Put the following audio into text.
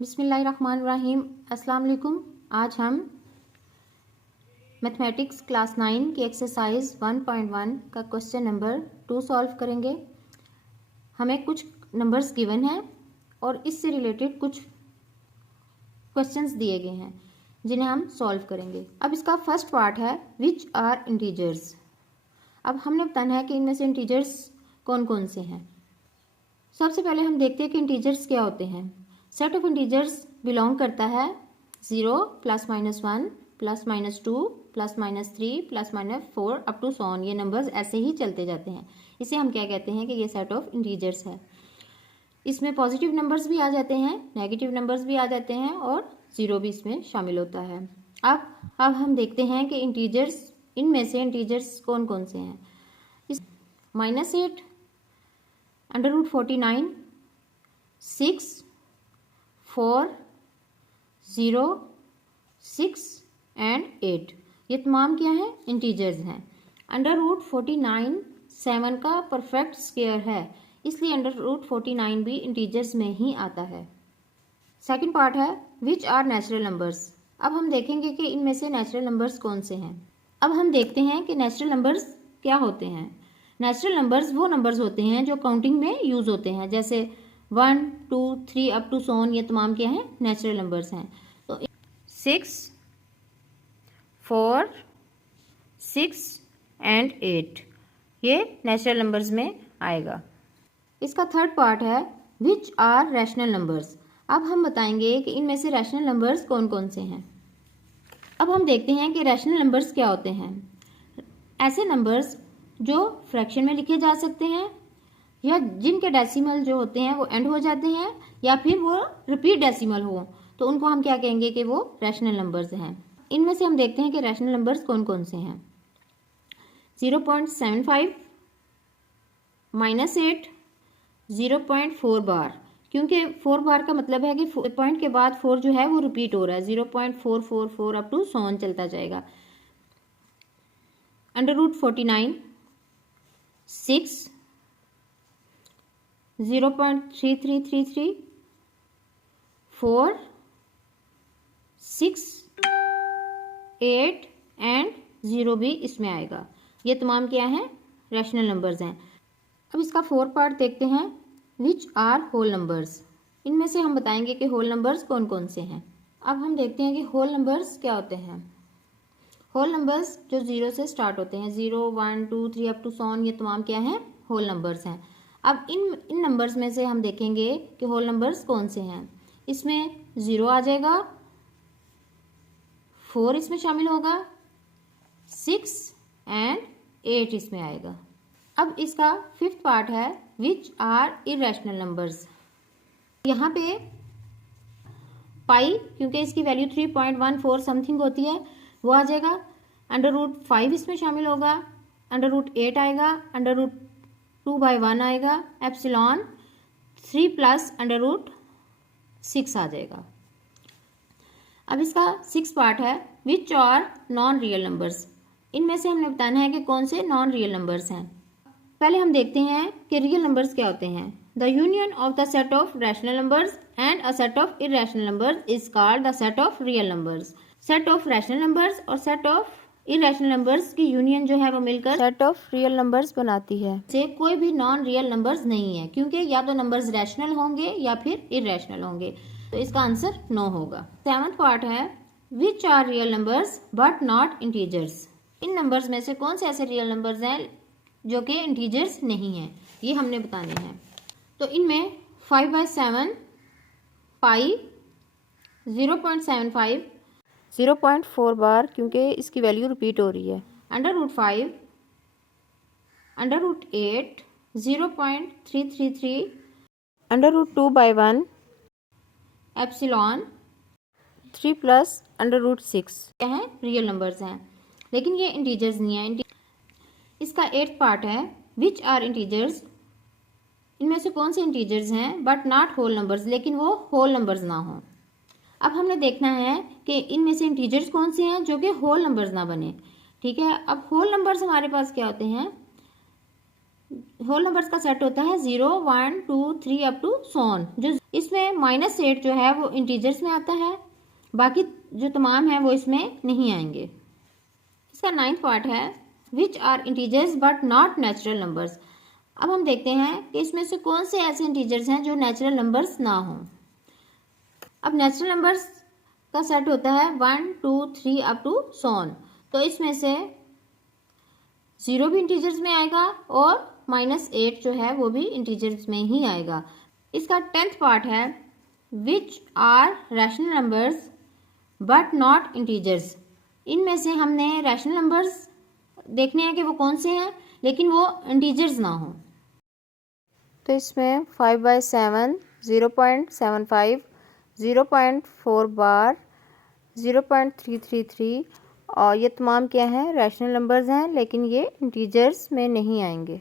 बिस्मिल्लाहिर्रहमानिर्रहीम। अस्सलाम वालेकुम। आज हम मैथमेटिक्स क्लास 9 की एक्सरसाइज 1.1 का क्वेश्चन नंबर 2 सॉल्व करेंगे। हमें कुछ नंबर्स गिवन हैं और इससे रिलेटेड कुछ क्वेश्चंस दिए गए हैं जिन्हें हम सॉल्व करेंगे। अब इसका फर्स्ट पार्ट है विच आर इंटीजर्स। अब हमने बताना है कि इनमें से इंटीजर्स कौन कौन से हैं। सबसे पहले हम देखते हैं कि इंटीजर्स क्या होते हैं। सेट ऑफ इंटीजर्स बिलोंग करता है 0 +-1 +-2 +-3 +-4 अप टू सो ऑन। ये नंबर्स ऐसे ही चलते जाते हैं। इसे हम क्या कहते हैं कि ये सेट ऑफ इंटीजर्स है। इसमें पॉजिटिव नंबर्स भी आ जाते हैं, नेगेटिव नंबर्स भी आ जाते हैं और 0 भी इसमें शामिल होता है। अब हम देखते हैं कि इंटीजर्स, इनमें से इंटीजर्स कौन कौन से हैं। -8, √49, 6, 4, 0, 6 एंड 8, ये तमाम क्या हैं? इंटीजर्स हैं। √49 7 का परफेक्ट स्क्वायर है, इसलिए √49 भी इंटीजर्स में ही आता है। सेकंड पार्ट है विच आर नेचुरल नंबर्स। अब हम देखेंगे कि इनमें से नेचुरल नंबर्स कौन से हैं। अब हम देखते हैं कि नेचुरल नंबर्स क्या होते हैं। नेचुरल नंबर्स वो नंबर्स होते हैं जो काउंटिंग में यूज होते हैं, जैसे 1, 2, 3 अप टू सो ऑन, ये तमाम क्या हैं? नेचुरल नंबर्स हैं। तो 6, 4, 6 एंड 8 ये नेचुरल नंबर्स में आएगा। इसका थर्ड पार्ट है विच आर रैशनल नंबर्स। अब हम बताएंगे कि इनमें से रैशनल नंबर्स कौन कौन से हैं। अब हम देखते हैं कि रैशनल नंबर्स क्या होते हैं। ऐसे नंबर्स जो फ्रैक्शन में लिखे जा सकते हैं या जिनके डेसिमल जो होते हैं वो एंड हो जाते हैं या फिर वो रिपीट डेसिमल हो, तो उनको हम क्या कहेंगे कि वो रैशनल नंबर्स हैं। इनमें से हम देखते हैं कि रैशनल नंबर्स कौन कौन से हैं। 0.75, -8, 0.4 बार, क्योंकि 4 बार का मतलब है कि पॉइंट के बाद 4 जो है वो रिपीट हो रहा है। 0.444 अप टू सो ऑन चलता जाएगा। √49, 6, 0.3333, 4, 6, 8 एंड 0 भी इसमें आएगा। ये तमाम क्या हैं? रैशनल नंबर्स हैं। अब इसका फोर्थ पार्ट देखते हैं विच आर होल नंबर्स। इनमें से हम बताएंगे कि होल नंबर्स कौन कौन से हैं। अब हम देखते हैं कि होल नंबर्स क्या होते हैं। होल नंबर्स जो 0 से स्टार्ट होते हैं, 0, 1, 2, 3 अप टू सो ऑन, ये तमाम क्या हैं? होल नंबर्स हैं। अब इन नंबर्स में से हम देखेंगे कि होल नंबर्स कौन से हैं। इसमें 0 आ जाएगा, 4 इसमें शामिल होगा, 6 एंड 8 इसमें आएगा। अब इसका फिफ्थ पार्ट है विच आर इरेशनल नंबर्स। यहाँ पे पाई, क्योंकि इसकी वैल्यू 3.14 समथिंग होती है, वो आ जाएगा। √5 इसमें शामिल होगा, √8 आएगा, √2/1 आएगा, एप्सिलॉन 3 प्लस √6 आ जाएगा। अब इसका सिक्स पार्ट है which are non real numbers. इनमें से हमने बताना है कि कौन से नॉन रियल नंबर्स हैं। पहले हम देखते हैं कि रियल नंबर्स क्या होते हैं। The union of the set of rational numbers and a set of irrational numbers is called the set of real numbers. Set of rational numbers और सेट ऑफ इरेशनल नंबर्स की union जो है वो मिलकर set of real numbers बनाती है। से कोई भी नॉन रियल नंबर्स नहीं है, क्योंकि या तो नंबर्स रैशनल होंगे या फिर इरेशनल होंगे, तो इसका आंसर नो होगा। सेवंथ पार्ट है which are real numbers but not integers. इन नंबर्स में से कौन से ऐसे रियल नंबर्स हैं जो कि इंटीजर्स नहीं हैं, ये हमने बताने हैं। तो इनमें 5/7 पाई, 0.75, 0.4 बार, क्योंकि इसकी वैल्यू रिपीट हो रही है, √5, √8, 0.333, √2/1, एप्सिलॉन 3 प्लस √6 क्या है? रियल नंबर्स हैं, लेकिन ये इंटीजर्स नहीं है। इसका एट्थ पार्ट है विच आर इंटीजर्स। इनमें से कौन से इंटीजर्स हैं बट नॉट होल नंबर्स, लेकिन वो होल नंबर्स ना हो। अब हमने देखना है कि इनमें से इंटीजर्स कौन से हैं जो कि होल नंबर्स ना बने। ठीक है, अब होल नंबर्स हमारे पास क्या होते हैं। होल नंबर्स का सेट होता है 0, 1, 2, 3 अप टू सो ऑन, जो इसमें -8 जो है वो इंटीजर्स में आता है, बाकी जो तमाम है वो इसमें नहीं आएंगे। इसका 9th पार्ट है which are integers but not natural numbers. अब हम देखते हैं कि इसमें से कौन से ऐसे इंटीजर्स हैं जो नेचुरल नंबर्स ना हों। अब नेचुरल नंबर्स का सेट होता है 1 2 3 अप टू सोन, तो इसमें से 0 भी इंटीजर्स में आएगा और -8 जो है वो भी इंटीजर्स में ही आएगा। इसका 10th पार्ट है which are rational numbers but not integers. इनमें से हमने रैशनल नंबर्स देखने हैं कि वो कौन से हैं, लेकिन वो इंटीजर्स ना हो। तो इसमें 5/7, 0.75, 0.4 बार, 0.333 और ये तमाम क्या हैं, रैशनल नंबर्स हैं, लेकिन ये इंटीजर्स में नहीं आएंगे।